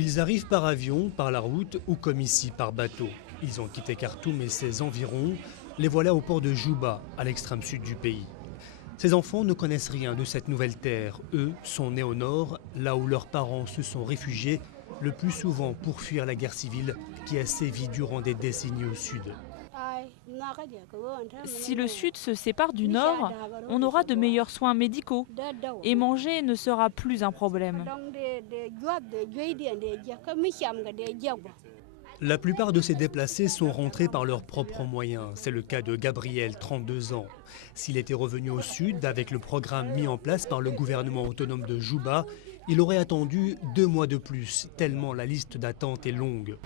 Ils arrivent par avion, par la route ou comme ici par bateau. Ils ont quitté Khartoum et ses environs. Les voilà au port de Djouba, à l'extrême sud du pays. Ces enfants ne connaissent rien de cette nouvelle terre. Eux sont nés au nord, là où leurs parents se sont réfugiés, le plus souvent pour fuir la guerre civile qui a sévi durant des décennies au sud. Si le sud se sépare du nord, on aura de meilleurs soins médicaux et manger ne sera plus un problème. La plupart de ces déplacés sont rentrés par leurs propres moyens. C'est le cas de Gabriel, 32 ans. S'il était revenu au sud avec le programme mis en place par le gouvernement autonome de Djouba, il aurait attendu 2 mois de plus, tellement la liste d'attente est longue.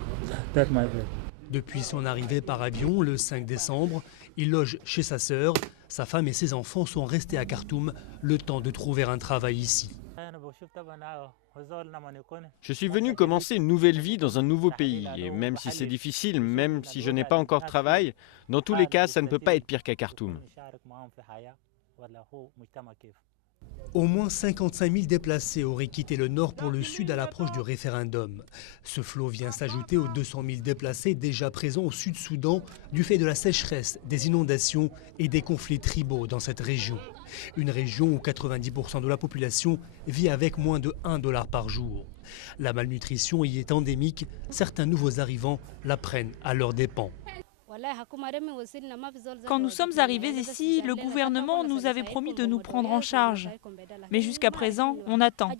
Depuis son arrivée par avion le 5 décembre, il loge chez sa sœur. Sa femme et ses enfants sont restés à Khartoum le temps de trouver un travail ici. Je suis venu commencer une nouvelle vie dans un nouveau pays. Et même si c'est difficile, même si je n'ai pas encore de travail, dans tous les cas, ça ne peut pas être pire qu'à Khartoum. Au moins 55 000 déplacés auraient quitté le nord pour le sud à l'approche du référendum. Ce flot vient s'ajouter aux 200 000 déplacés déjà présents au Sud-Soudan du fait de la sécheresse, des inondations et des conflits tribaux dans cette région. Une région où 90% de la population vit avec moins de $1 par jour. La malnutrition y est endémique, certains nouveaux arrivants la prennent à leurs dépens. Quand nous sommes arrivés ici, le gouvernement nous avait promis de nous prendre en charge. Mais jusqu'à présent, on attend.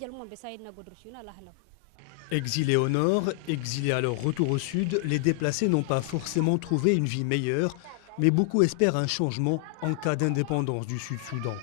Exilés au nord, exilés à leur retour au sud, les déplacés n'ont pas forcément trouvé une vie meilleure, mais beaucoup espèrent un changement en cas d'indépendance du Sud-Soudan.